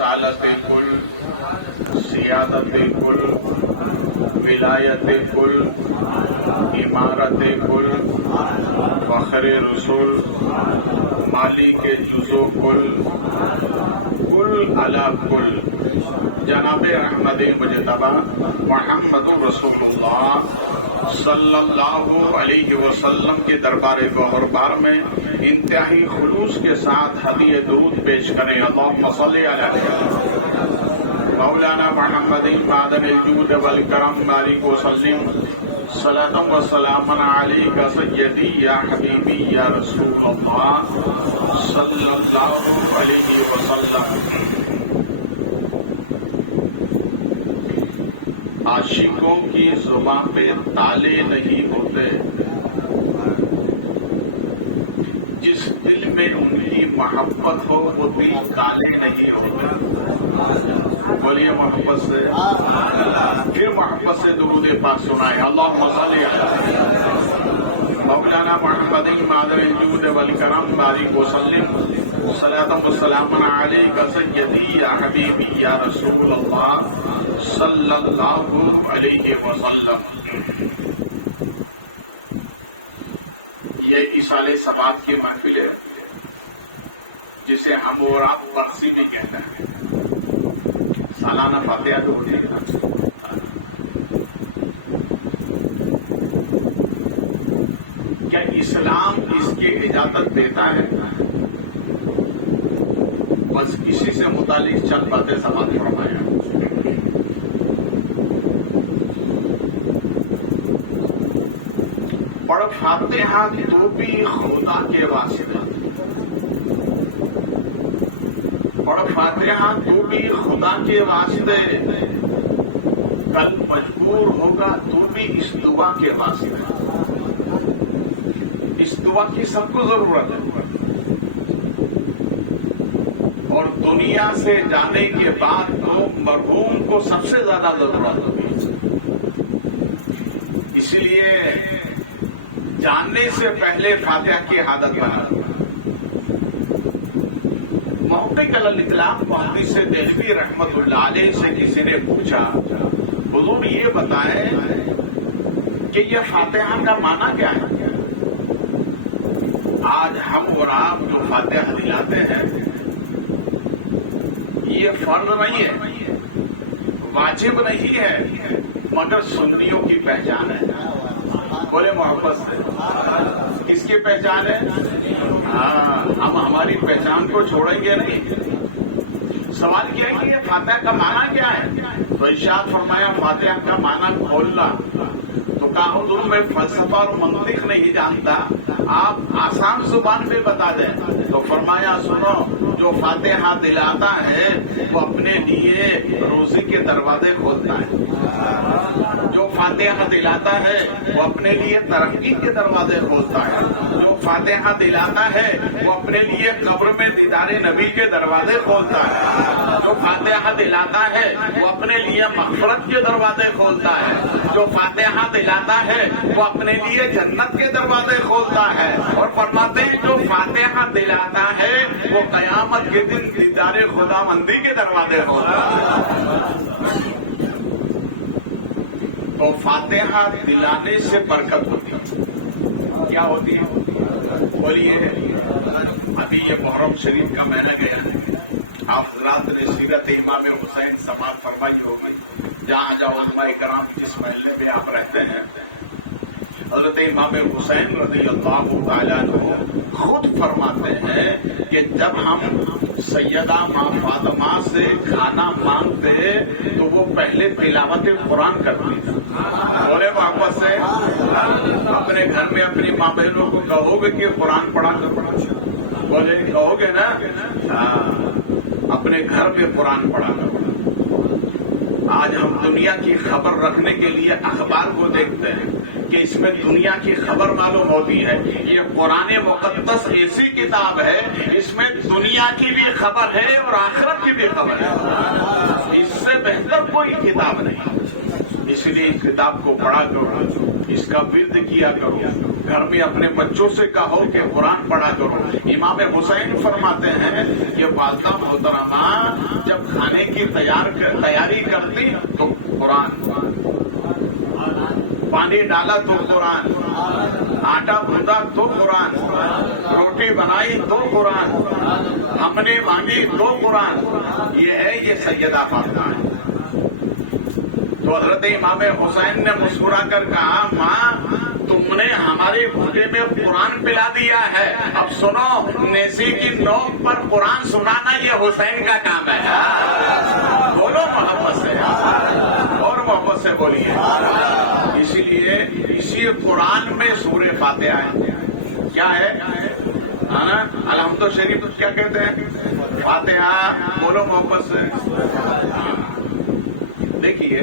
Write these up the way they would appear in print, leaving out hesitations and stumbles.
رسالت کل، سیادت کل، ولایت کل، امارت کل، فخر رسول، مالک جزو کل، کل علی کل، جناب احمد مجتبی محمد رسول اللہ صلی اللہ علیہ وسلم کے دربار گوہر بار میں انتہائی خلوص کے ساتھ ہدیہ درود پیش کریں۔ اللہم صلی علی مولانا محمد معدن الجود والکرم بارک وسلم صلاۃ و سلام علیک سیدی یا حبیبی یا رسول اللہ صلی اللہ علیہ وسلم۔ عاشقوں کی زبان پہ تالے نہیں ہوتے، جس دل میں ان کی محبت ہو وہ دل کالے نہیں ہوتے۔ بولیے محبت سے، پھر محبت سے درود پاک سنائے۔ اللہم صلی علی مولانا محمد معدن الجود والکرم بارک وسلم صلاۃ و سلام علیک سیدی یا حبیبی یا رسول اللہ صلی اللہ علیہ وسلم۔ یہ اصال ثواب کی محفل ہے جسے ہم اور آپ برسی بھی کہتے ہیں۔ سالانہ فاتحہ جو ہوتی ہے کیا اسلام اس کی اجازت دیتا ہے؟ بس اسی سے متعلق چند باتیں سماعت فرمایا۔ پڑھ فاتحہ تو بھی خدا کے واسطے، پڑھ فاتحہ تو بھی خدا کے واسطے، کل مجبور ہوگا تو بھی اس دعا کے واسطے۔ اس دعا کی سب کو ضرورت ہے، اور دنیا سے جانے کے بعد تو مرحوم کو سب سے زیادہ ضرورت ہوگی۔ اس لیے جاننے سے پہلے فاتحہ کی عادت بنا۔ موقع الاطلاق محدث دہلوی رحمت اللہ علیہ سے کسی نے پوچھا، حضور یہ بتائیں کہ یہ فاتحہ کا معنی کیا ہے؟ آج ہم اور آپ جو فاتحہ دلاتے ہیں یہ فرض نہیں ہے، واجب نہیں ہے، مگر سنیوں کی پہچان ہے۔ بولے محبت سے، کس کی پہچان ہے؟ ہم ہماری پہچان کو چھوڑیں گے نہیں۔ سوال کیا کہ یہ فاتحہ کا معنی کیا ہے؟ تو ارشاد فرمایا فاتحہ کا معنی کھولنا۔ تو کہا حضور میں فلسفہ اور منطق نہیں جانتا، آپ آسان زبان میں بتا دیں۔ تو فرمایا سنو، جو فاتحہ دلاتا ہے وہ اپنے لیے روزی کے دروازے کھولتا ہے، جو فاتحہ دلاتا ہے وہ اپنے لیے ترقی کے دروازے کھولتا ہے، جو فاتحہ دلاتا ہے وہ اپنے لیے قبر میں دیدار نبی کے دروازے کھولتا ہے، جو فاتحہ دلاتا ہے وہ اپنے لیے مغفرت کے دروازے کھولتا ہے، جو فاتحہ دلاتا ہے وہ اپنے لیے جنت کے دروازے کھولتا ہے، اور فرماتے ہیں جو فاتحہ دلاتا ہے وہ قیامت کے دن دیدار خدا مندی کے دروازے کھولتا ہے۔ تو فاتحہ دلانے سے برکت ہوتی ہے۔ کیا ہوتی ہے؟ بولیے، ابھی یہ محرم شریف کا مہینہ گیا، آپ حضرات نے سیرت امام حسین سماعت فرمائی ہو گئی۔ جہاں جہاں علماء کرام جس محلے میں آپ رہتے ہیں، حضرت امام حسین رضی اللہ تعالیٰ عنہ خود فرماتے ہیں کہ جب ہم سیدہ ماں فاطمہ سے کھانا مانگتے تو وہ پہلے تلاوت قرآن کرتی تھی۔ بولے واپس سے، اپنے گھر میں اپنی ماں بہنوں کو کہو گے کہ قرآن پڑھا کرو؟ بولے کہو گے نا؟ اپنے گھر میں قرآن پڑھا کرو۔ آج ہم دنیا کی خبر رکھنے کے لیے اخبار کو دیکھتے ہیں کہ اس میں دنیا کی خبر معلوم ہوتی ہے۔ یہ قرآن مقدس ایسی کتاب ہے، اس میں دنیا کی بھی خبر ہے اور آخرت کی بھی خبر ہے۔ اس سے بہتر کوئی کتاب نہیں، اس لیے اس کتاب کو پڑھا کرو، اس کا ورد کیا کرو، گھر میں اپنے بچوں سے کہو کہ قرآن پڑھا کرو. امام حسین فرماتے ہیں کہ والدہ محترمہ جب کھانے کی تیاری کرتی تو قرآن، پانی ڈالا تو قرآن، آٹا بھونا تو قرآن، روٹی بنائی تو قرآن، ہم نے مانگی تو قرآن. یہ ہے یہ سیدہ فاطمہ ہے. تو حضرت امام حسین نے مسکرا کر کہا ماں تم نے ہمارے بھوجے میں قرآن پلا دیا ہے، اب سنو نیزے کی نوک پر قرآن سنانا یہ حسین کا کام ہے. بولو محبت سے اور محبت سے بولیے. اسی لیے اسی قرآن میں سورہ فاتحہ ہے. کیا ہے؟ الحمد شریف کیا کہتے ہیں؟ فاتحہ. بولو محبت سے. دیکھیے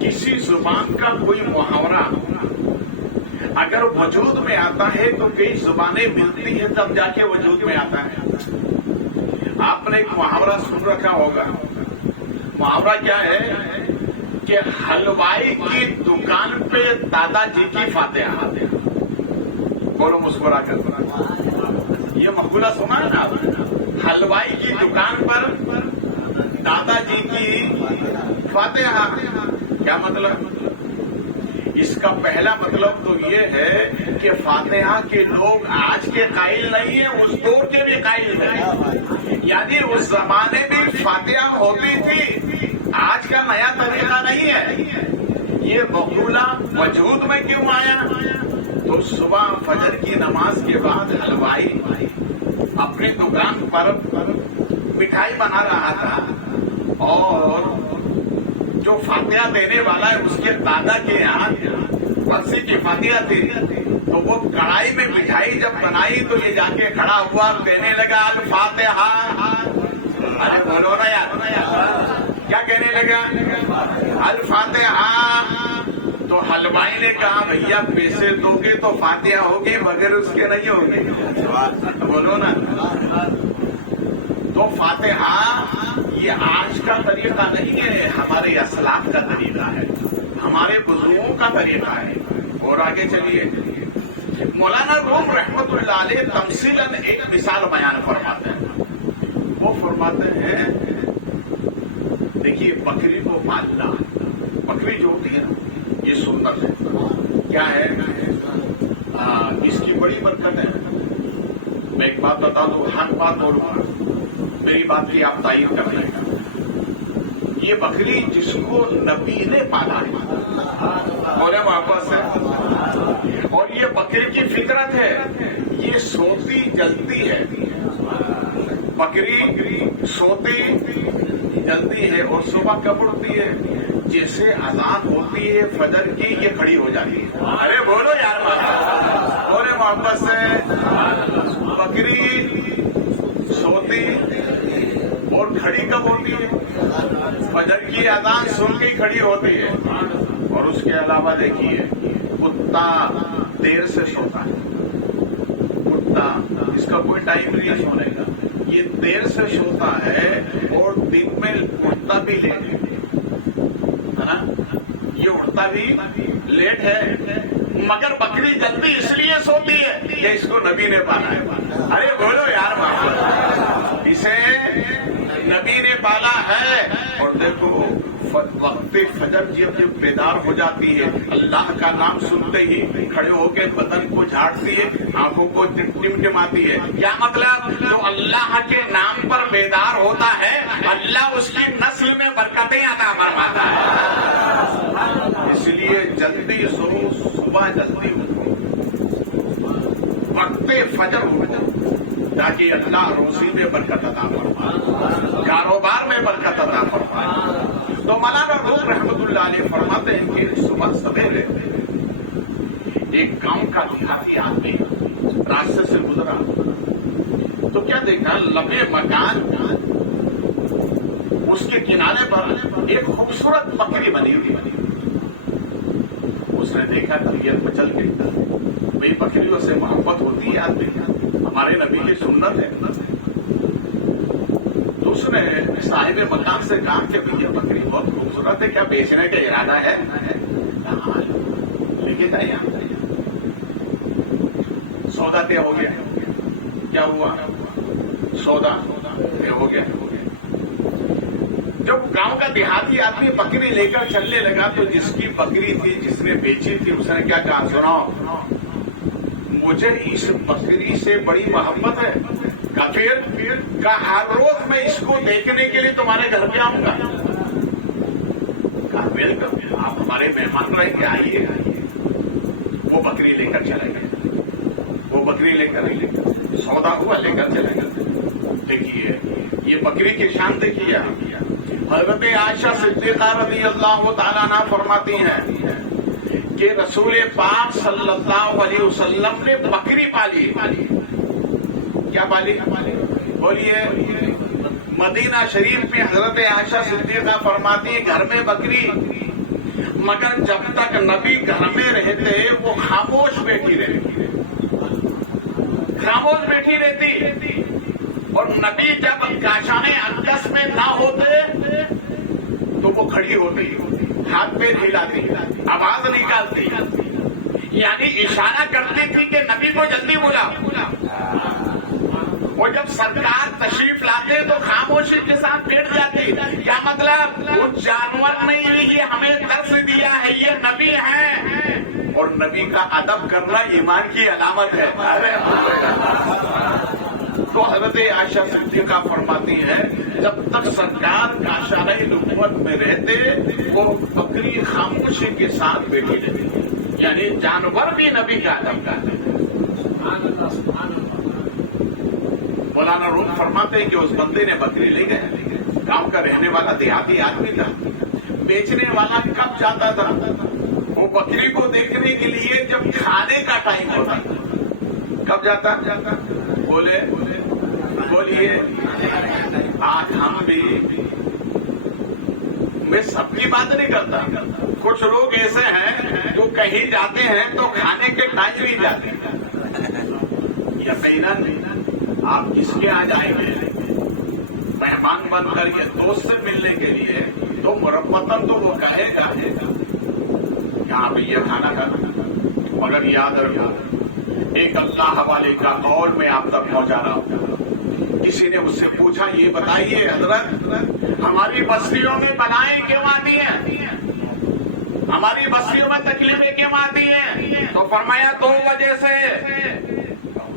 کسی زبان کا کوئی محاورہ اگر وجود میں آتا ہے تو کئی زبانیں ملتی ہیں تب جا کے وجود میں آتا ہے. آپ نے ایک محاورہ سن رکھا ہوگا. محاورہ کیا ہے کہ حلوائی کی دکان پہ دادا جی کی فاتحہ. بولو مسکرا کر. یہ مقولہ سنا ہے نا؟ حلوائی کی دکان پر دادا جی کی فاتحہ. کیا مطلب؟ اس کا پہلا مطلب تو یہ ہے کہ فاتحہ کے لوگ آج کے قائل نہیں ہیں، اس دور کے بھی قائل ہیں. یعنی اس زمانے میں فاتحہ ہوتی تھی، آج کا نیا طریقہ نہیں ہے. یہ مقولہ وجود میں کیوں آیا؟ تو صبح فجر کی نماز کے بعد حلوائی اپنی دکان پر مٹھائی بنا رہا تھا اور جو فاتحہ دینے والا ہے اس کے دادا کے یہاں بنسی کی فاتحہ تھی. تو وہ کڑھائی میں مٹھائی جب بنائی تو یہ جا کے کھڑا ہوا کہنے لگا الفاتحہ. ارے بولو نا یار، کیا کہنے لگا؟ الفاتحہ. تو حلوائی نے کہا بھیا پیسے دو گے تو فاتحہ ہوگی، بغیر اس کے نہیں ہوگی. بولو نا. تو فاتحہ یہ آج کا طریقہ نہیں ہے، ہمارے اسلاف کا طریقہ ہے، ہمارے بزرگوں کا طریقہ ہے. اور آگے چلیے. مولانا روم رحمت اللہ علیہ تمثیلاً ایک مثال بیان فرماتے ہیں. وہ فرماتے ہیں دیکھیے بکری کو پالنا، بکری جو ہوتی ہے یہ سنت ہے. کیا ہے؟ اس کی بڑی برکت ہے. میں ایک بات بتا دوں، ہر بات بولوں گا، میری بات کی آپ تعین کر لیں. یہ بکری جس کو نبی نے پالا ہے، بولے واپس ہے، اور یہ بکری کی فطرت ہے، یہ سوتی جلتی ہے. بکری سوتی جلتی ہے اور صبح کب اٹھتی ہے؟ جیسے اذان ہوتی ہے فجر کی یہ کھڑی ہو جاتی ہے. ارے بولو یار، بولے واپس ہے. بکری سوتی اور کھڑی کب ہوتی ہے؟ فجر کی اذان سن کے کھڑی ہوتی ہے. اور اس کے علاوہ دیکھیے کتا دیر سے سوتا ہے. کتا اس کا کوئی ٹائم نہیں ہے سونے کا، یہ دیر سے سوتا ہے اور دن میں اٹھتا بھی لیٹ ہے. یہ اٹھتا بھی لیٹ ہے، مگر بکری جلدی اس لیے سوتی ہے کہ اس کو نبی نے پالا ہے. ارے بولو یار، اسے نبی نے پالا ہے. اور دیکھو وقت فجر جب بیدار ہو جاتی ہے، اللہ کا نام سنتے ہی کھڑے ہو کے بدن کو جھاڑتی ہے، آنکھوں کو ٹمٹماتی ہے. کیا مطلب؟ جو اللہ کے نام پر بیدار ہوتا ہے اللہ اس کی نسل میں برکتیں عطا فرماتا ہے. اس لیے جلدی سو، صبح جلدی اٹھو، وقت فجر اٹھو تاکہ اللہ روزی میں برکت عطا فرمائے، کاروبار میں برکت عطا فرمائے. تو مولانا روم رحمت اللہ علیہ فرماتے ہیں کہ صبح سویرے ایک گاؤں کا دیہاتی آدمی راستے سے گزرا تو کیا دیکھا؟ لمبے مکان اس کے کنارے پر ایک خوبصورت بکری بنی ہوئی. اس نے دیکھا طبیعت میں چل گئی، بھائی بکریوں سے محبت ہوتی ہے آدمی، ہمارے نبی کی سنت ہے. تو اس نے صاحب مکان سے کہا کہ یہ بکری بہت خوبصورت ہے، کیا بیچنے کا ارادہ ہے؟ لے کے جائے. سودا طے ہو گیا. کیا ہوا؟ سودا طے ہو گیا. جب گاؤں کا دیہاتی آدمی بکری لے کر چلنے لگا تو جس کی بکری تھی، جس نے بیچی تھی، اس نے کیا کہا؟ سناؤ، مجھے اس بکری سے بڑی محبت ہے. کہا ہر روز میں اس کو دیکھنے کے لیے تمہارے گھر پہ آؤں گا. کہا ویلکم، آپ ہمارے مہمان رہیں گے، آئیے. وہ بکری لے کر چلے گئے. وہ بکری لے کر سودا ہوا، لے کر چلے گئے. دیکھیے یہ بکری کی شان دیکھیے. حضرت عائشہ صدیقہ رضی اللہ تعالیٰ عنہ فرماتی ہیں کہ رسول پاک صلی اللہ علیہ وسلم نے بکری پالی. کیا پالی؟ بولیے. مدینہ شریف میں حضرت عائشہ صدیقہ فرماتی ہے گھر میں بکری، مگر جب تک نبی گھر میں رہتے وہ خاموش بیٹھی رہتی. خاموش بیٹھی رہتی. اور نبی جب کاشانے اقدس میں نہ ہوتے تو وہ کھڑی ہوتی، ہاتھ پیر ہلاتی، آواز نکالتی، یعنی اشارہ کرتی تھی کہ نبی کو جلدی بلا. اور جب سرکار تشریف لاتے تو خاموشی کے ساتھ بیٹھ جاتی. کیا مطلب؟ وہ جانور نہیں، یہ ہمیں درس دیا ہے، یہ نبی ہے. اور نبی کا ادب کرنا ایمان کی علامت ہے. تو حضرت عائشہ صدیقہ فرماتی ہے جب تک سرکار کاشانہ نبوت میں رہتے وہ بکری خاموشی کے ساتھ بیٹھی رہتی، یعنی جانور بھی نبی کا ادب کرتے. مولانا روم فرماتے ہیں کہ اس بندے نے بکری لے گئے. گاؤں کا رہنے والا دیہاتی آدمی تھا. بیچنے والا کب جاتا تھا؟ وہ بکری کو دیکھنے کے لیے جب کھانے کا ٹائم ہوتا. کب جاتا؟ بولیے. آج ہم بھی، میں سب کی بات نہیں کرتا، کچھ لوگ ایسے ہیں جو کہیں جاتے ہیں تو کھانے کے ٹائم ہی جاتے ہیں. یقیناً آپ کس کے آ جائیں گے مہمان بن کر کے دوست سے ملنے کے لیے تو مربتاً تو وہ کہے گا یہاں پہ یہ کھانا کھانا. مگر یاد رکھو ایک اللہ والے کا قول میں آپ تک پہنچا رہا ہوں. کسی نے اس سے پوچھا یہ بتائیے حضرت ہماری بستیوں میں بلائیں کیوں آتی ہیں، ہماری بستیوں میں تکلیفیں کیوں آتی ہیں؟ تو فرمایا 2 وجہ سے.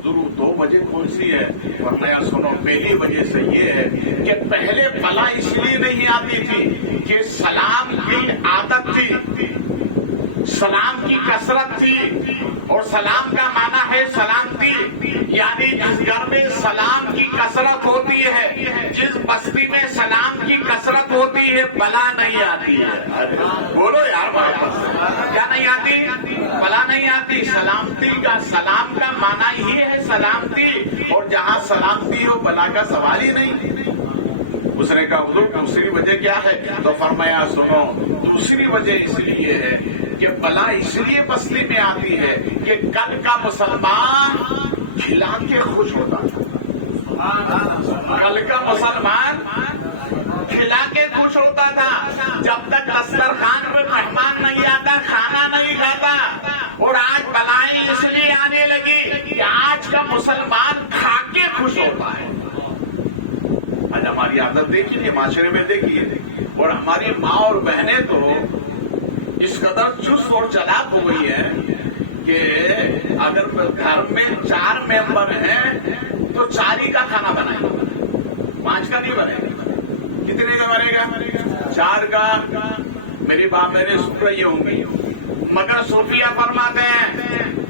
ضرور 2 وجہ کون سی ہے؟ فرمایا سنو، پہلی وجہ سے یہ ہے کہ پہلے بلا اس لیے نہیں آتی تھی کہ سلام کی عادت تھی، سلام کی کثرت تھی. اور سلام کا معنی ہے سلامتی، یعنی جس گھر میں سلام کی کثرت ہوتی ہے، جس بستی میں سلام کی کثرت ہوتی ہے، بلا نہیں آتی ہے. بولو یار، کیا نہیں آتی؟ بلا نہیں آتی. سلامتی کا، سلام کا معنی ہی ہے سلامتی، اور جہاں سلامتی ہو بلا کا سوال ہی نہیں. اس نے کہا حضور دوسری وجہ کیا ہے؟ تو فرمایا سنو، دوسری وجہ اس لیے ہے کہ بلا اس لیے بستی میں آتی ہے کہ کل کا مسلمان کھلا کے خوش ہوتا تھا. کل کا مسلمان کھلا کے خوش ہوتا تھا. جب تک دسترخوان میں مہمان نہیں آتا کھانا نہیں کھاتا. اور آج بلائیں اس لیے آنے لگی کہ آج کا مسلمان کھا کے خوش ہوتا ہے. آج ہماری عادت دیکھیے، معاشرے میں دیکھیے، اور ہماری ماں اور بہنیں تو اس قدر چست اور چالاک ہو گئی ہے کہ اگر گھر میں 4 ممبر ہیں تو 4 ہی کا کھانا بنائے، 5 کا نہیں بنے گا. کتنے کا بنے گا؟ 4 کا. میری باپ میرے سن رہی ہوں گی، مگر صوفیہ فرماتے ہیں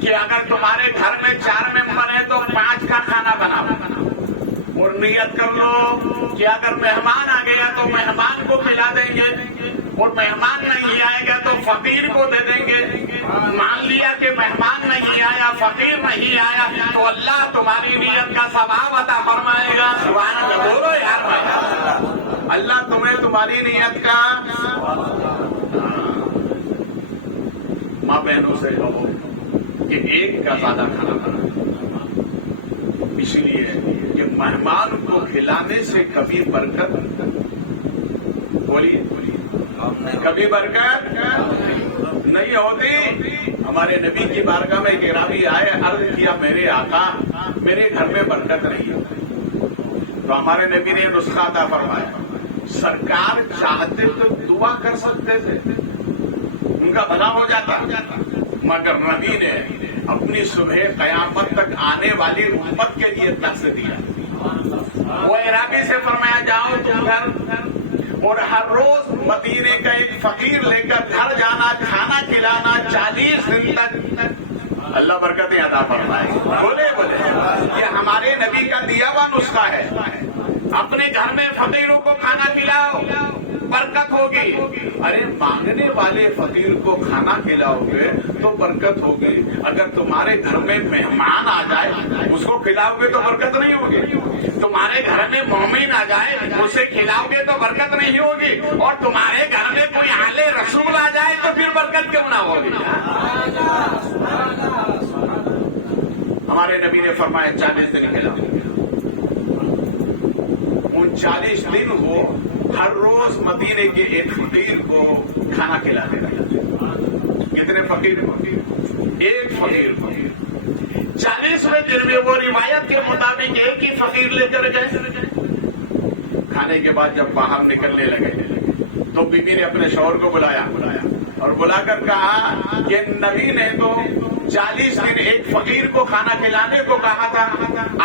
کہ اگر تمہارے گھر میں 4 ممبر ہیں تو 5 کا کھانا بناؤ. اور نیت کر لو کہ اگر مہمان آ گیا تو مہمان کو کھلا دیں گے، اور مہمان نہیں آئے گا تو فقیر کو دے دیں گے. مان لیا کہ مہمان نہیں آیا، فقیر نہیں آیا، تو اللہ تمہاری نیت کا ثواب عطا فرمائے گا. سبحان اللہ. بولو یار، اللہ تمہیں تمہاری نیت کا. ماں بہنوں سے کہو کہ ایک کا زیادہ کھانا بنا، اس لیے کہ مہمان کو کھلانے سے کبھی برکت، بولیے کبھی برکت نہیں ہوتی. ہمارے نبی کی بارگاہ میں ایک راوی آئے، عرض کیا میرے آقا میرے گھر میں برکت نہیں ہے، تو ہمارے نبی نے نسخہ عطا فرمایا، سرکار چاہتے تو دعا کر سکتے تھے، ان کا بھلا ہو جاتا، مگر نبی نے اپنی صبح قیامت تک آنے والی امت کے لیے طرز دیا۔ وہ عرابی سے فرمایا جاؤ تم گھر، اور ہر روز مدینے کا ایک فقیر لے کر گھر جانا، کھانا کھلانا 40 دن تک، اللہ برکتیں عطا فرمائے۔ بولے یہ ہمارے نبی کا دیا ہوا نسخہ ہے، اپنے گھر میں فقیروں کو کھانا کھلاؤ، برکت ہوگی۔ ارے مانگنے والے فقیر کو کھانا کھلاؤ گے تو برکت ہوگی، اگر تمہارے گھر میں مہمان آ جائے اس کو کھلاؤ گے تو برکت نہیں ہوگی، تمہارے گھر میں مومن آ جائے اسے کھلاؤ گے تو برکت نہیں ہوگی، اور تمہارے گھر میں کوئی آلے رسول آ جائے تو پھر برکت کیوں نہ ہوگی؟ ہمارے نبی نے فرمایا 40 دن کھلاؤ، ان 40 دن وہ ہر روز مدینے کے ایک فقیر کو کھانا کھلاتے رہے۔ کتنے فقیر کو؟ ایک فقیر کو۔ 40ویں دن میں وہ روایت کے مطابق ایک ہی فقیر لے کر گئے۔ کھانے کے بعد جب باہر نکلنے لگے تو بی بی نے اپنے شوہر کو بلایا اور بلا کر کہا کہ نبی نے تو 40 دن ایک فقیر کو کھانا کھلانے کو کہا تھا،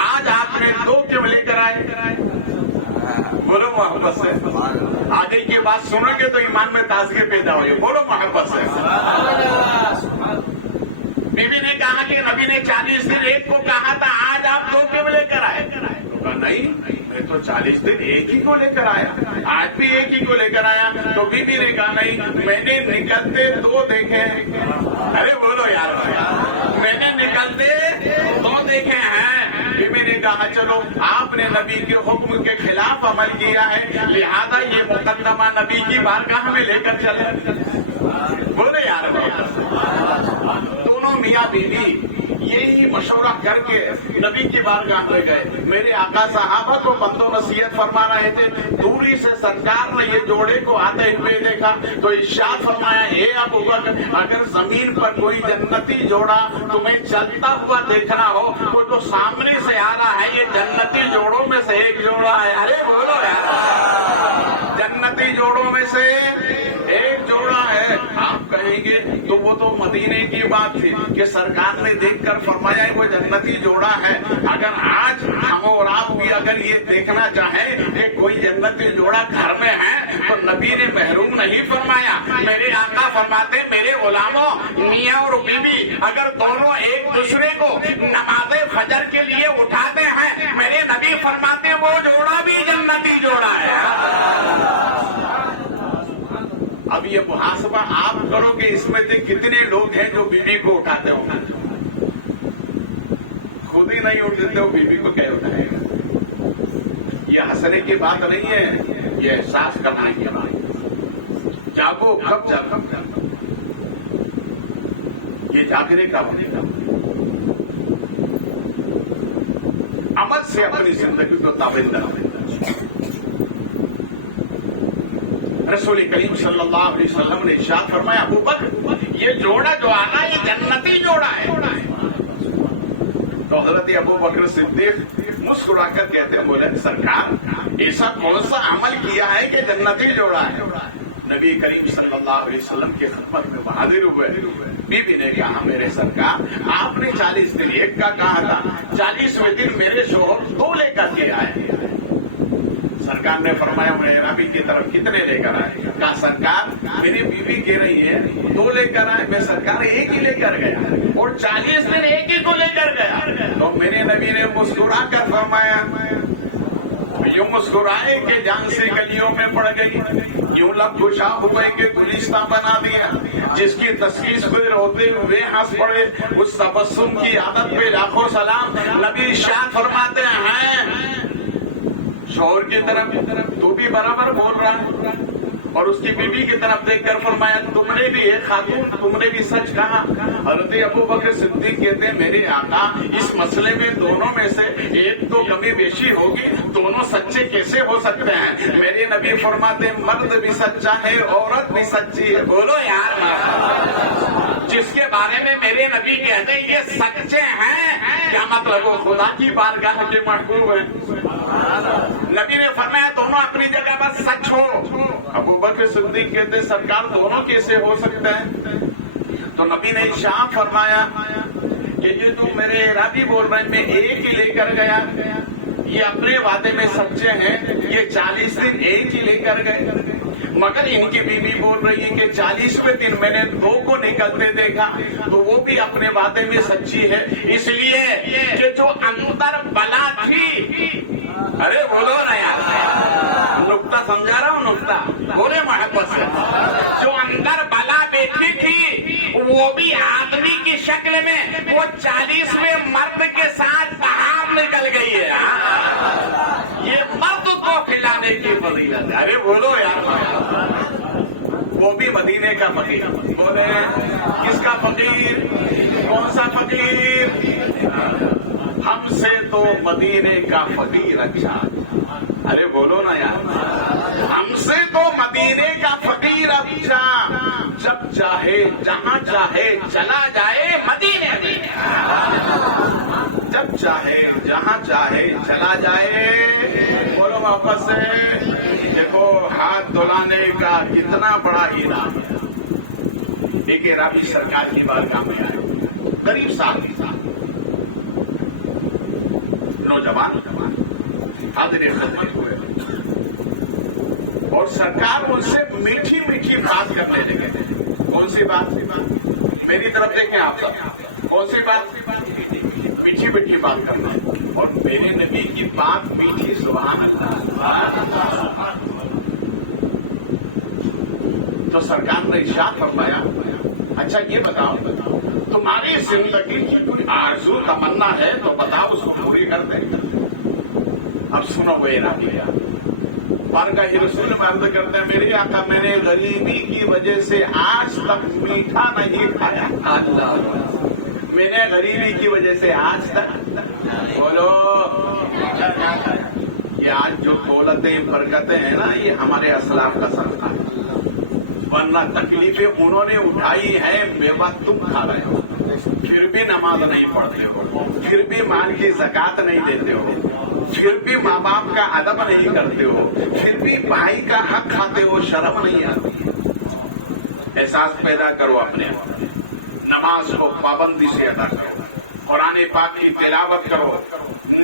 آج آپ نے 2 کیوں لے کر آئے؟ بولو محبت سے، آگے کی بات سنو گے تو ایمان میں تازگی پیدا ہوگی، بولو محبت سے۔ بی بی نے کہا کہ نبی نے 40 دن ایک کو کہا تھا، آج آپ 2 کیوں لے کر آئے؟ تو کہا نہیں، میں تو 40 دن ایک ہی کو لے کر آیا، آج بھی ایک ہی کو لے کر آیا۔ تو بی بی نے کہا نہیں، میں نے نکلتے 2 دیکھے۔ ارے بولو یار، میں نے نکلتے 2 دیکھے ہیں۔ بی بی نے کہا چلو آپ نے نبی کے حکم کے خلاف عمل کیا ہے، لہذا یہ مقدمہ نبی کی بارگاہ میں لے کر چلے۔ بولے یار، دونوں میاں بیوی یہی مشورہ کر کے نبی کی بارگاہ میں گئے۔ میرے آقا صحابہ کو بند و نصیحت فرما رہے تھے، دوری سے سرکار نے یہ جوڑے کو آتے ہوئے دیکھا تو ارشاد فرمایا، اے ابو بکر، اگر زمین پر کوئی جنتی جوڑا تمہیں چلتا ہوا دیکھنا ہو تو جو سامنے سے آ رہا ہے یہ جنتی جوڑوں میں سے ایک جوڑا ہے۔ ارے بولو یار، جنتی جوڑوں میں سے ایک جوڑا ہے۔ آپ کہیں گے تو وہ تو مدینے کی بات تھی کہ سرکار نے دیکھ کر فرمایا وہ جنتی جوڑا ہے، اگر آج ہم اور آپ بھی اگر یہ دیکھنا چاہیں کہ کوئی جنتی جوڑا گھر میں ہے تو نبی نے محروم نہیں فرمایا۔ میرے آقا فرماتے میرے غلاموں، میاں اور بیوی اگر دونوں ایک دوسرے کو نماز فجر کے لیے اٹھاتے ہیں، میرے نبی فرماتے وہ جوڑا بھی جنتی جوڑا ہے۔ اب یہ محاسبہ آپ کرو کہ اس میں سے کتنے لوگ ہیں جو بیوی کو اٹھاتے ہوں گے؟ خود ہی نہیں اٹھتے ہو، بیوی کو کیا اٹھائے گا؟ یہ ہنسنے کی بات نہیں ہے، یہ احساس کرنے کی بات ہے۔ جاگو، کب جاگو؟ یہ جاگنے کا وقت ہے۔ عمل سے اپنی زندگی کو تابندہ کریں۔ رسول کریم صلی اللہ علیہ وسلم نے ارشاد فرمایا، ابو بکر یہ جوڑا جو آنا یہ جنتی جوڑا ہے۔ تو حضرت ابو بکر صدیق مسکرا کر کہتے ہیں، بولے سرکار ایسا کون سا عمل کیا ہے کہ جنتی جوڑا ہے؟ نبی کریم صلی اللہ علیہ وسلم کی خدمت میں حاضر ہوئے، بی بی نے کہا میرے سرکار آپ نے 40 دن ایک کا کہا تھا، 40ویں دن میرے شوہر 2 لے کر کے آئے۔ سرکار نے فرمایا میرے نبی کی طرف کتنے لے کر آئے؟ کہا سرکار میری بیوی کہہ رہی ہے 2 لے کر آئے، میں سرکار ایک ہی لے کر گیا، اور 40 دن ایک ہی کو لے کر گیا۔ تو میرے نبی نے مسکرا کر فرمایا، یوں مسکرائے کہ جان سے گلیوں میں پڑ گئی، یوں لب گشا ہوئے کہ گلستہ بنا دیا، جس کی تصویر ہوتے ہوئے ہنس پڑے، اس تبسم کی عادت پہ لاکھوں سلام۔ نبی ارشاد فرماتے ہیں شوہر کی طرف تو بھی برابر بول رہا ہے، اور اس کی بیوی کی طرف دیکھ کر فرمایا تم نے بھی ایک خاتون، تم نے بھی سچ کہا۔ حضرت ابو بکر صدیق کہتے ہیں میرے آقا اس مسئلے میں دونوں میں سے ایک تو کمی بیشی ہوگی، دونوں سچے کیسے ہو سکتے ہیں؟ میرے نبی فرماتے مرد بھی سچا ہے عورت بھی سچی ہے۔ بولو یار، جس کے بارے میں میرے نبی کہتے ہیں یہ سچے ہیں، کیا مطلب وہ خدا کی بارگاہ کے محبوب ہیں؟ نبی نے فرمایا دونوں اپنی جگہ پر سچ ہو۔ ابو بکر صدیق کہتے سرکار دونوں کیسے ہو سکتا ہے؟ تو نبی نے ارشاد فرمایا کہ یہ تو میرے ارادی بول رہے ہیں، میں ایک ہی لے کر گیا، یہ اپنے وعدے میں سچے ہیں، یہ 40 دن ایک ہی لے کر گئے، مگر ان کی بیوی بول رہی ہے کہ 40ویں دن میں نے 2 کو نکلتے دیکھا، تو وہ بھی اپنے وعدے میں سچی ہے، اس لیے کہ جو اندر بلا تھی، ارے بولو نا یار، نقطہ سمجھا رہا ہوں، نقطہ بولے محبت سے، جو اندر بلا بیٹھی تھی وہ بھی آدمی کی شکل میں وہ 40ویں مرد کے ساتھ باہر نکل گئی ہے۔ یہ مرد کو کھلانے کی فضیلت ہے، ارے بولو یار، وہ بھی مدینے کا فقیر، بولے کس کا فقیر؟ کون سا فقیر؟ ہم سے تو مدینے کا فقیر اچھا، ارے بولو نا یار، ہم سے تو مدینے کا فقیر اچھا، جب چاہے جہاں چاہے چلا جائے مدینے میں، جب چاہے جہاں چاہے چلا جائے، بولو واپس سے، دیکھو ہاتھ دھلانے کا کتنا بڑا انعام۔ ایک رابی سرکار کی بارگاہ میں آئے، قریب سال کی سال نوجوان حاضر خدمت ہوئے، اور سرکار ان سے میٹھی میٹھی بات کرنے لگے تھے۔ کون سی بات؟ میری طرف دیکھیں آپ سب، کون سی بات؟ میٹھی میٹھی بات کرنا، اور میرے نبی کی بات میٹھی، سبحان اللہ۔ تو سرکار نے ارشاد فرمایا اچھا یہ بتاؤ تمہاری زندگی کی کوئی آرزو تمنا ہے تو بتاؤ، اس کو پوری کر دیں۔ اب سنو وہ ارادی ہے، بارگاہ رسول میں عرض کرتے ہیں میرے آقا میں نے غریبی کی وجہ سے آج تک میٹھا نہیں کھایا، میں نے غریبی کی وجہ سے آج تک، بولو یہ آج جو دولتیں برکتیں ہیں نا، یہ ہمارے اسلاف کا صدقہ ہے، ورنہ تکلیفیں انہوں نے اٹھائی ہیں، میوہ تم کھا رہے ہو، پھر بھی نماز نہیں پڑھتے ہو، پھر بھی مال کی زکات نہیں دیتے ہو، پھر بھی ماں باپ کا ادب نہیں کرتے ہو، پھر بھی بھائی کا حق کھاتے ہو، شرم نہیں آتی۔ احساس پیدا کرو اپنے، نماز کو پابندی سے ادا کرو، قرآن پاک کی تلاوت کرو،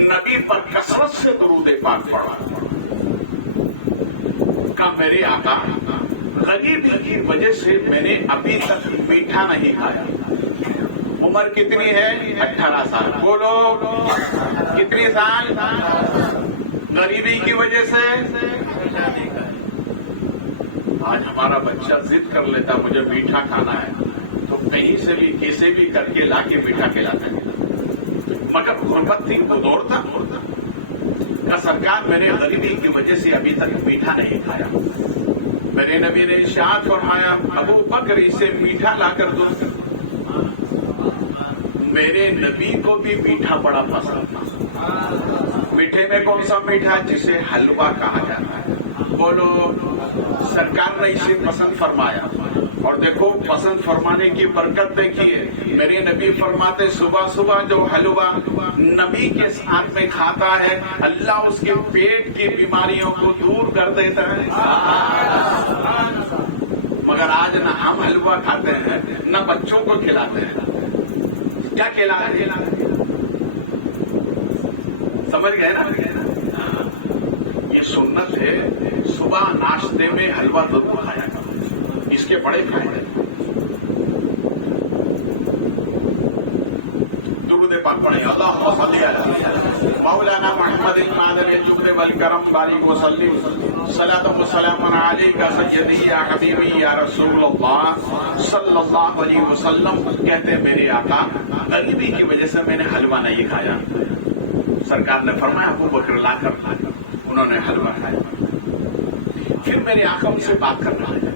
نبی پر کثرت سے درود پاک پڑھو۔ کہ میرے آقا غریبی کی وجہ سے میں نے ابھی تک میٹھا نہیں کھایا۔ عمر کتنی ہے؟ 18 سال، بولو کتنی سال؟ غریبی کی وجہ سے آج ہمارا بچہ ضد کر لیتا مجھے میٹھا کھانا ہے، تو کہیں سے بھی کیسے بھی کر کے لا کے میٹھا کھلاتا ہے، مگر غربت تھی، وہ دور تھا کہ سرکار میں نے غریبی کی وجہ سے ابھی تک میٹھا نہیں کھایا۔ میرے نبی نے ارشاد فرمایا ابو بکر اسے میٹھا لا کر دو۔ میرے نبی کو بھی میٹھا بڑا پسند تھا۔ میٹھے میں کون سا میٹھا؟ جسے حلوہ کہا جاتا ہے، بولو سرکار نے اسے پسند فرمایا، اور دیکھو پسند فرمانے کی برکت دیکھیے، میرے نبی فرماتے صبح صبح جو حلوہ نبی کے ساتھ میں کھاتا ہے اللہ اس کے پیٹ کی بیماریوں کو دور کر دیتا ہے۔ مگر آج نہ ہم حلوہ کھاتے ہیں نہ بچوں کو کھلاتے ہیں، کیا کھلاتے ہیں؟ سمجھ گئے نا؟ یہ سنت ہے، صبح ناشتے میں حلوہ ضرور کھایا کرو، اس کے بڑے فائدے۔ درود پاک پڑھیں، اللہم صلی علی مولانا محمد المعدن الجود والکرم بارک وسلم صلاۃ و سلام علیک سیدی یا حبیبی یا رسول اللہ صلی اللہ علیہ وسلم۔ کہتے ہیں میرے آقا غریبی کی وجہ سے میں نے حلوہ نہیں کھایا۔ سرکار نے فرمایا ابو بکر لا کر کھایا، انہوں نے حلوہ کھایا۔ پھر میرے آقا ان سے بات کرنا ہے،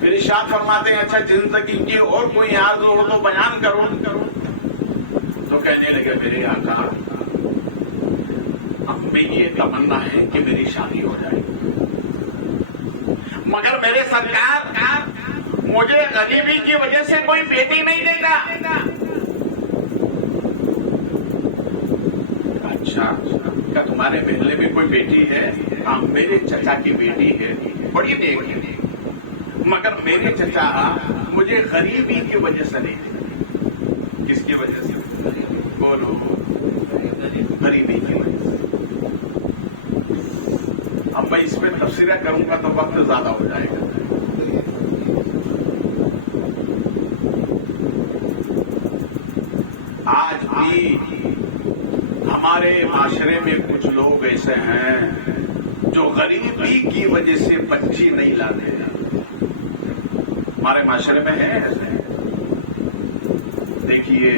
پھر ارشاد فرماتے ہیں اچھا زندگی کی اور کوئی آرزو ہو تو بیان کرو۔ تو کہنے لگے میرے آقا اب میری یہ تمنا ہے کہ میری شادی ہو جائے، مگر میرے سرکار مجھے غریبی کی وجہ سے کوئی بیٹی نہیں دیتا. اچھا کیا تمہارے محلے میں کوئی بیٹی ہے؟ ہاں میرے چچا کی بیٹی ہے, بڑی نیک ہے, مگر میرے چچا مجھے غریبی کی وجہ سے نہیں دیتے. کس کی وجہ سے؟ بولو. غریبی کی وجہ سے. اب میں اس میں تفسیریں کروں گا تو وقت زیادہ ہو جائے گا. آج بھی ہمارے معاشرے میں کچھ لوگ ایسے ہیں جو غریبی کی وجہ سے بچی نہیں لاتے. ہمارے معاشرے میں ہے ایسے. دیکھیے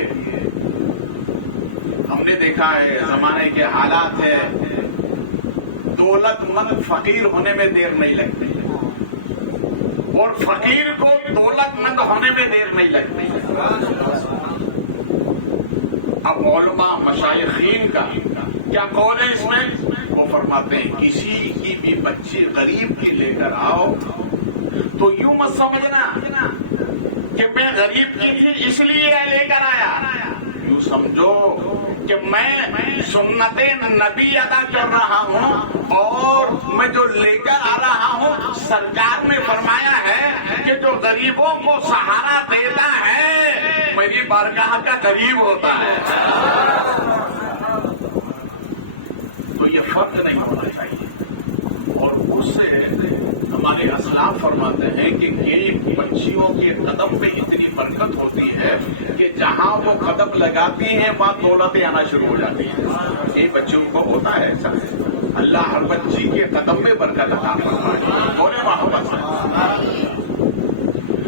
ہم نے دیکھا ہے زمانے کے حالات ہے, دولت مند فقیر ہونے میں دیر نہیں لگتی اور فقیر کو دولت مند ہونے میں دیر نہیں لگتی. اب علماء مشائخین کا کیا قول ہے اس میں؟ وہ فرماتے ہیں کسی کی بھی بچی غریب کی لے کر آؤ تو یوں مت سمجھنا کہ میں غریب کی تھی اس لیے لے کر آیا. یوں سمجھو کہ میں سنت نبی ادا کر رہا ہوں اور میں جو لے کر آ رہا ہوں سرکار نے فرمایا ہے کہ جو غریبوں کو سہارا دیتا ہے میری بارگاہ کا قریب ہوتا ہے. تو یہ فرق نہیں ہونا چاہیے. اور اس سے ہمارے اسلاف فرماتے ہیں کہ یہ بچیوں کے قدم پہ اتنی برکت ہوتی ہے کہ جہاں وہ قدم لگاتی ہیں وہاں دولتیں آنا شروع ہو جاتی ہیں. یہ بچیوں کو ہوتا ہے ایسا. اللہ ہر بچی کے قدم میں برکت عطا فرمائے. بولے محبت سے.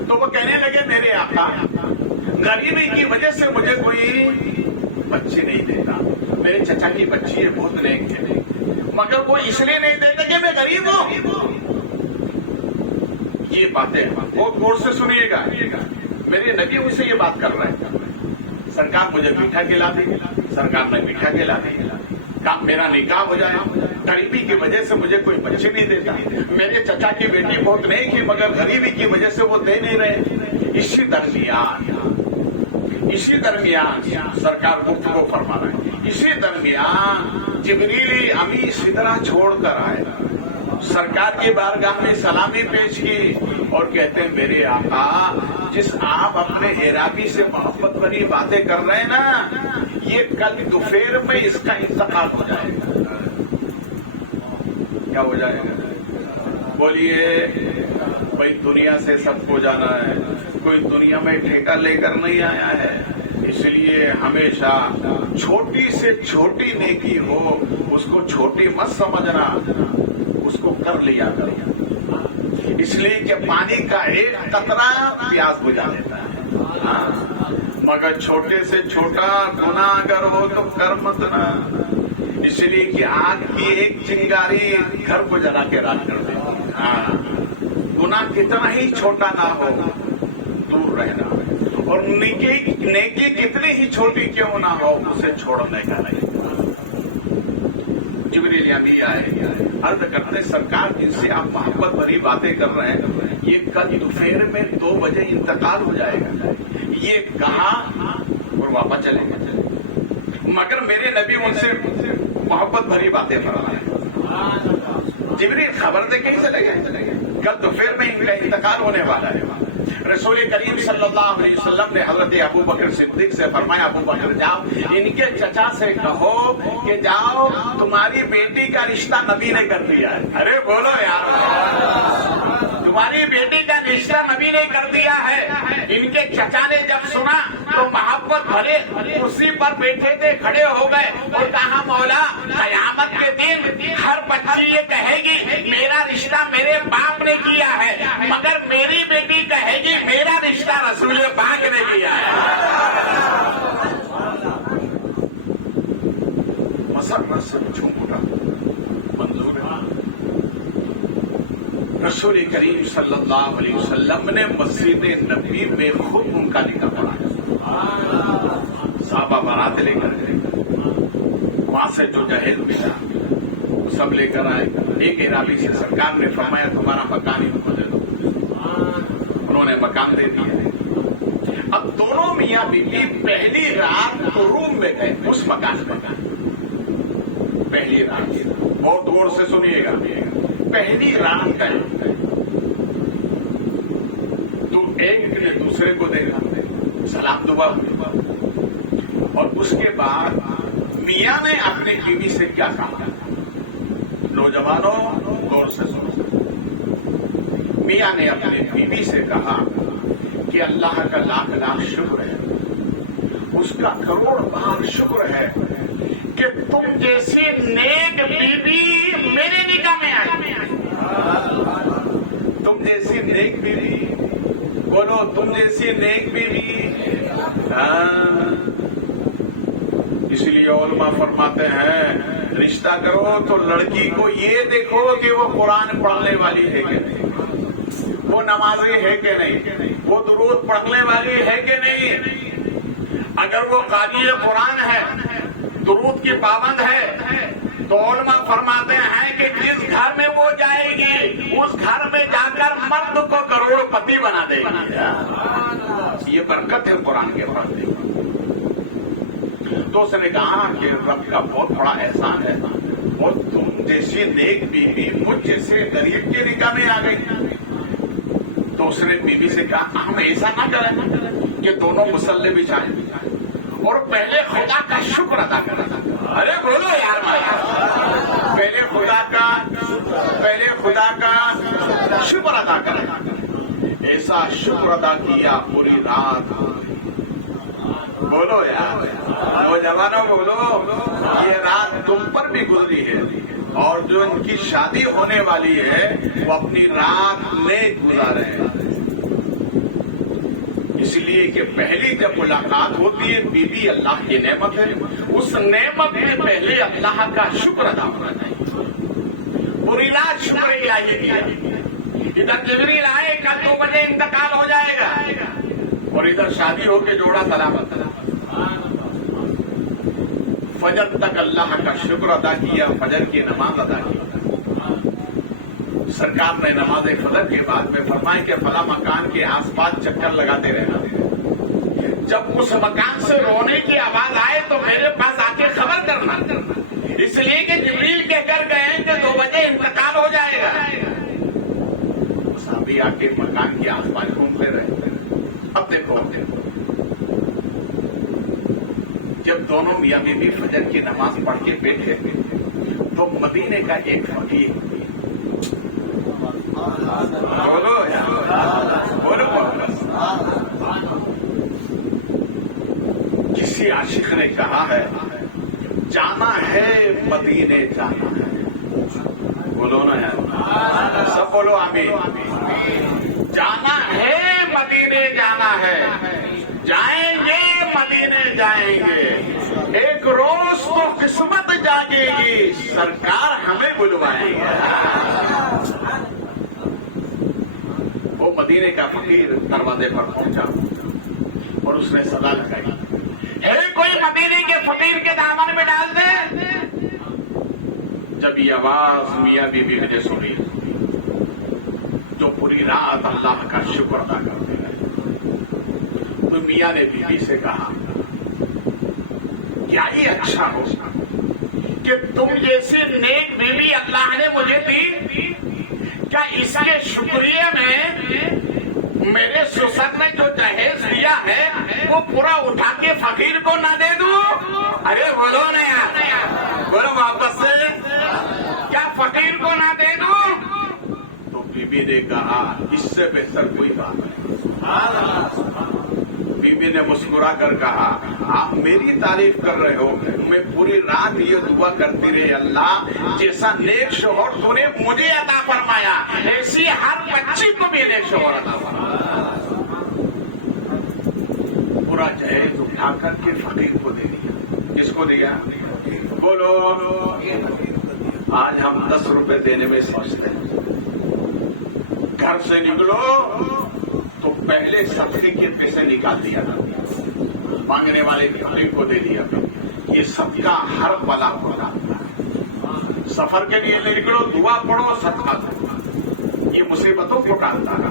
تو وہ کہنے لگے میرے آقا غریبی کی وجہ سے مجھے کوئی بچی نہیں دیتا. میرے چچا کی بچی ہے, بہت نیک ہے, مگر وہ اس لیے نہیں دیتے کہ میں غریب ہوں. یہ باتیں بہت غور سے سنیے گا. میرے نبی ان سے یہ بات کر رہے ہیں. سرکار مجھے میٹھا کھلا دی. سرکار نے میٹھا کھلا دی. کام میرا نکاح ہو جائے. غریبی کی وجہ سے مجھے کوئی بچی نہیں دیتا. میرے چچا کی بیٹی بہت نیک ہے مگر غریبی کی وجہ سے وہ دے نہیں رہے. اسی درمیان سرکار گفتگو فرما رہے ہیں. اسی درمیان جبریل امی سدرا چھوڑ کر آئے, سرکار کی بارگاہ میں سلامی پیش کی اور کہتے ہیں میرے آقا جس آپ اپنے عرابی سے محبت بھری باتیں کر رہے ہیں نا یہ کل دوپہر میں اس کا انتقال ہو جائے گا. کیا ہو جائے گا؟ بولیے. بھائی دنیا سے سب کو جانا ہے, کوئی دنیا میں ٹھیکہ لے کر نہیں آیا ہے. اس لیے ہمیشہ چھوٹی سے چھوٹی نیکی ہو اس کو چھوٹی مت سمجھنا, اس کو کر لیا کرو. اس لیے کہ پانی کا ایک قطرہ پیاس بجھا دیتا ہے, مگر چھوٹے سے چھوٹا گناہ اگر ہو تو کر مت نا. اس لیے کہ آگ کی ایک چنگاری گھر کو جلا کے راکھ کر دیتی ہے. گناہ کتنا ہی چھوٹا نہ ہو دور رہنا, اور نیکی کتنی ہی چھوٹی کیوں نہ ہو اسے چھوڑنے کا نہیں. جبریل امی آئے, عرض کرتے سرکار جن سے آپ محبت بھری باتیں کر رہے ہیں یہ کل دوپہر میں 2 بجے انتقال ہو جائے گا. یہ کہا اور واپس چلے گئے. مگر میرے نبی ان سے محبت بھری باتیں کر رہے ہیں. جبریل خبر دے کے چلے گئے کل دوپہر میں ان کا انتقال ہونے والا ہے. رسول کریم صلی اللہ علیہ وسلم نے حضرت ابو بکر صدیق سے فرمایا ابو بکر جاؤ ان کے چچا سے کہو کہ جاؤ تمہاری بیٹی کا رشتہ نبی نے کر دیا ہے. ارے بولو یار, تمہاری بیٹی کا رشتہ نبی نے کر دیا ہے. ان کے چچا نے جب سنا تو محبت بھرے کرسی پر بیٹھے تھے, کھڑے ہو گئے اور کہا مولا قیامت کے دن ہر بچی یہ کہے گی میرا رشتہ میرے باپ نے کیا ہے, مگر میری بیٹی کہے گی میرا رشتہ رسول پاک نے کیا ہے. مسرت سے چھوٹا منظور ہے. رسول کریم صلی اللہ علیہ وسلم نے مسجد نبی میں خود ان کا نکاح پڑھایا. صحابہ بارات لے کر گئے, وہاں سے جو جہیز ملا وہ سب لے کر آئے. ایک عرابی سے سرکار نے فرمایا تمہارا مکان ان کو دے دو. انہوں نے مکان دے دیا. اب دونوں میاں بیوی پہلی رات روم میں گئے اس مکان میں. پہلی رات بہت غور سے سنیے گا. پہلی رات گئے تو ایک نے دوسرے کو دیکھا, سلام دعا ہوئی, اور اس کے بعد میاں نے اپنی بیوی سے کیا کہا؟ نوجوانوں غور سے سنو. میاں نے اپنی بیوی سے کہا کہ اللہ کا لاکھ لاکھ شکر ہے, اس کا کروڑ بار شکر ہے کہ تم جیسی نیک بیوی میرے نکاح میں آئی. تم جیسی نیک بیوی, بولو تم جیسی نیک بیوی. اس لیے علماء فرماتے ہیں رشتہ کرو تو لڑکی کو یہ دیکھو کہ وہ قرآن پڑھنے والی ہے کہ نہیں, وہ نمازی ہے کہ نہیں, وہ درود پڑھنے والی ہے کہ نہیں. اگر وہ قاری قرآن ہے, درود کی پابند ہے, تو علماء فرماتے ہیں کہ جس گھر میں وہ جائے گی اس گھر میں جا کر مرد کو کروڑ پتی بنا دے گی. یہ برکت ہے قرآن کے پڑھنے. تو اس نے کہا کہ رب کا بہت بڑا احسان ہے, اور تم جیسی نیک بیوی مجھ جیسے غریب کے نکاح میں آ گئی. تو اس نے بیوی سے کہا ہم ایسا نہ کریں کہ دونوں مسلح بچھائیں اور پہلے خدا کا شکر ادا کریں. ارے بولو یار بھائی, پہلے خدا کا شکر ادا کریں. ایسا شکر ادا کیا پوری رات. بولو یار نوجوانوں, بولو یہ رات تم پر بھی گزری ہے, اور جو ان کی شادی ہونے والی ہے وہ اپنی رات نیک گزارے ہیں. اس لیے کہ پہلی جب ملاقات ہوتی ہے بیوی اللہ کی نعمت ہے, اس نعمت میں پہلے اللہ کا شکر ادا ہونا چاہیے. پوری رات شکر الہی کیا. ادھر جبریل آئے گا 2 بجے انتقال ہو جائے گا, اور ادھر شادی ہو کے جوڑا سلامت. فجر تک اللہ کا شکر ادا کیا, فجر کی نماز ادا کی. سرکار نے نماز فجر کے بعد میں فرمایا کہ فلاں مکان کے آس پاس چکر لگاتے رہنا. جب اس مکان سے رونے کی آواز آئے تو میرے پاس آ کے خبر کرنا, اس لیے کہ جبریل کہہ کر گئے کہ 2 بجے انتقال ہو جائے گا. صحابی آ کے مکان کے آس پاس گھومتے رہے. اب دیکھو جب دونوں میاں بیوی فجر کی نماز پڑھ کے بیٹھے تو مدینے کا ایک فقیر, بولو کسی عاشق نے کہا ہے جانا ہے مدینے جانا ہے. بولو نا یار, سب بولو آمین. جانا ہے مدینے جانا ہے, جائیں گے مدینے جائیں گے, ایک روز تو قسمت جاگے گی, سرکار ہمیں بلوائیں گے. وہ مدینے کا فقیر دروازے پر پہنچا اور اس نے صدا لگائی, ہے کوئی مدینے کے فقیر کے دامن میں ڈال دے. جب یہ آواز میاں بیوی نے سنی جو پوری رات اللہ کا شکر ادا کرتے رہے, تو میاں نے بیوی سے کہا کیا یہ اچھا ہو کہ تم جیسی نیک بیوی اللہ نے مجھے دی, کیا اس کے شکریہ میں میرے سسر نے جو جہیز دیا ہے وہ پورا اٹھا کے فقیر کو نہ دے دوں؟ ارے بولو نا یار, بولو واپس سے, کیا فقیر کو نہ دے دوں؟ تو بیوی نے کہا اس سے بہتر کوئی بات نہیں. بیوی نے مسکرا کر کہا آپ میری تعریف کر رہے ہو, میں پوری رات یہ دعا کرتی رہی اللہ جیسا نیک شوہر تو نے مجھے عطا فرمایا ایسی ہر بچی کو بھی نیک شوہر عطا فرمایا. پورا جہیز اٹھا کر کے فقیر کو دے دیا. کس کو دیا؟ بولو. آج ہم 10 روپے دینے میں سوچتے ہیں, گھر سے نکلو تو پہلے صدقے کے پیسے نکال دیا تھا, مانگنے والے فقیر کو دے دیا. یہ صدقہ ہر بلا کو لاتا ہے. سفر کے لیے نکلو, دعا پڑھو, صدقہ دو, یہ مصیبتوں کو ٹالتا ہے.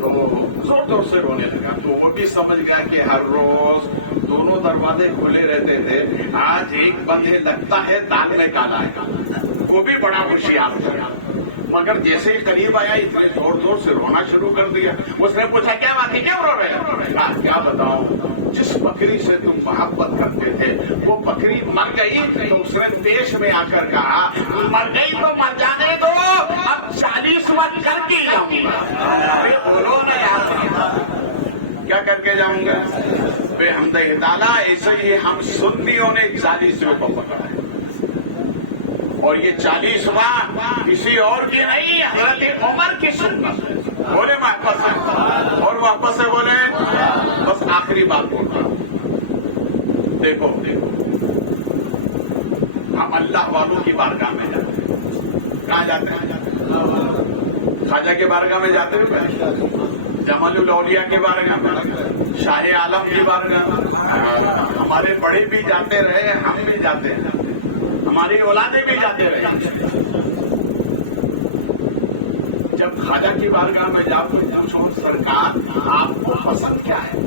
تو زور زور سے رونے لگا. تو وہ بھی سمجھ گیا کہ ہر روز دونوں دروازے کھلے رہتے تھے, آج ایک بندے لگتا ہے دال میں کالا ہے. وہ بھی بڑا ہوشیار تھا, مگر جیسے ہی قریب آیا اتنے زور زور سے رونا شروع کر دیا. اس نے پوچھا کیا بات ہے, کیوں رو رہے ہیں؟ کیا بتاؤں, جس بکری سے تم محبت کرتے تھے وہ بکری مر گئی. تو اس نے پیش میں آ کر کہا مر گئی تو مر جانے دو, اب 40 وقت کر کے جاؤں گا. ارے بولو نا یار, کیا کر کے جاؤں گا؟ بے حمد تعالیٰ ایسے ہی ہم سنیوں نے 40ویں کو پکڑا ہے, اور یہ 40واں کسی اور کی نہیں, حضرت عمر کی سنت. بولے واپس سے, اور واپس سے بولے. بس آخری بات بولتا ہوں, دیکھو ہم اللہ والوں کی بارگاہ میں جاتے ہیں. کہاں جاتے ہیں؟ خواجہ کے بارگاہ میں جاتے ہیں, جمال الاولیاء کی بارگاہ میں, شاہ عالم کی بارگاہ میں. ہمارے بڑے بھی جاتے رہے, ہم بھی جاتے ہیں, ہماری اولادیں بھی جاتے رہے. جب خواجہ کی بارگاہ میں جاؤ تو پوچھو سرکار آپ کو پسند کیا ہے.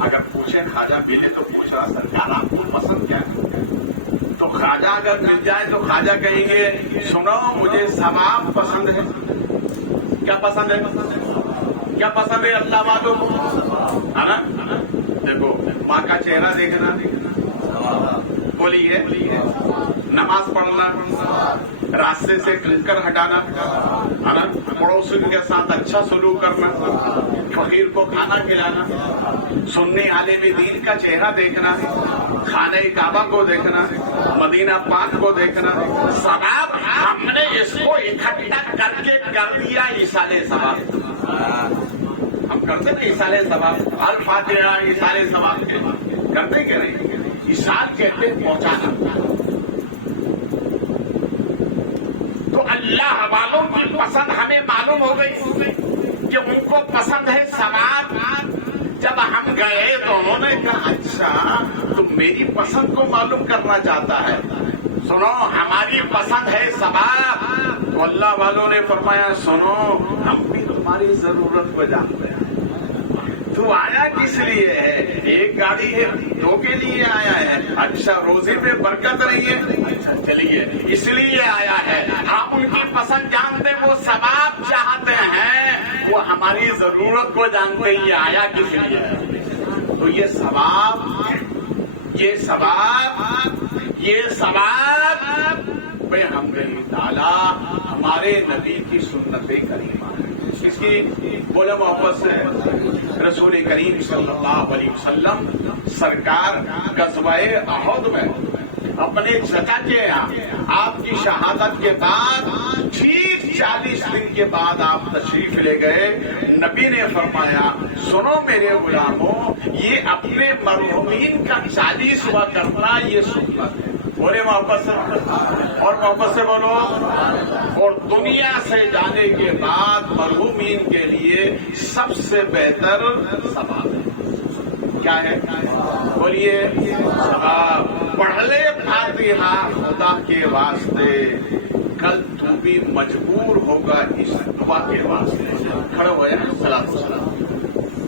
اگر پوچھے خواجہ ملے تو پوچھ رہا سرکار آپ کو پسند کیا ہے, تو خواجہ اگر مل جائے تو خواجہ کہیں گے سنو مجھے ثواب پسند ہے. کیا پسند ہے؟ کیا پسند ہے اللہ والوں کو, ہے نا؟ دیکھو ماں کا چہرہ دیکھنا, بولیے نماز پڑھنا, راستے سے کنکر ہٹانا, ہے نا, پڑوسیوں کے ساتھ اچھا سلوک کرنا, فقیر کو کھانا کھلانا, سننے والے بھی دین کا چہرہ دیکھنا, خانہ کعبہ کو دیکھنا, مدینہ پاک کو دیکھنا. ثواب ہم نے اس کو اکٹھا کر کے کر دیا ایصال ثواب. ہم کرتے نا ایصال ثواب, الفاتحہ ایصال ثواب کے کرتے کہ نہیں؟ ایصال کہتے پہنچانا. تو اللہ والوں کی پسند ہمیں معلوم ہو گئی کہ ان کو پسند ہے ثواب. جب ہم گئے تو انہوں نے کہا اچھا تم میری پسند کو معلوم کرنا چاہتا ہے, سنو ہماری پسند ہے ثواب. تو اللہ والوں نے فرمایا سنو ہم بھی تمہاری ضرورت کو جانتے ہیں. تو آیا کس لیے ہے؟ ایک گاڑی ہے, 2 کے لیے آیا ہے. اچھا روزی میں برکت نہیں ہے, چلیے اس لیے آیا ہے. ہم ان کی پسند جانتے, وہ ثواب چاہتے ہیں, وہ ہماری ضرورت کو جانتے. یہ آیا کس لیے ہے؟ تو یہ ثواب بے حمد تعالیٰ ہمارے نبی کی سنت کریمہ. اس کی بولے محبت سے رسول کریم صلی اللہ علیہ وسلم سرکار غزوہ احد میں اپنے چچا کے یہاں آپ کی شہادت کے بعد ٹھیک 40 دن کے بعد آپ تشریف لے گئے. نبی نے فرمایا سنو میرے غلاموں, یہ اپنے مرحومین کا 40واں کرنا یہ سنت ہے. بولے محبت سے, اور محبت سے بولو. اور دنیا سے جانے کے بعد مرحومین کے لیے سب سے بہتر ثواب ہے. کیا ہے؟ بولیے ثواب. پڑھ لے فاتحہ خدا کے واسطے, کل تو بھی مجبور ہوگا اس دعا کے واسطے. کھڑے ہوئے صلاۃ والسلام.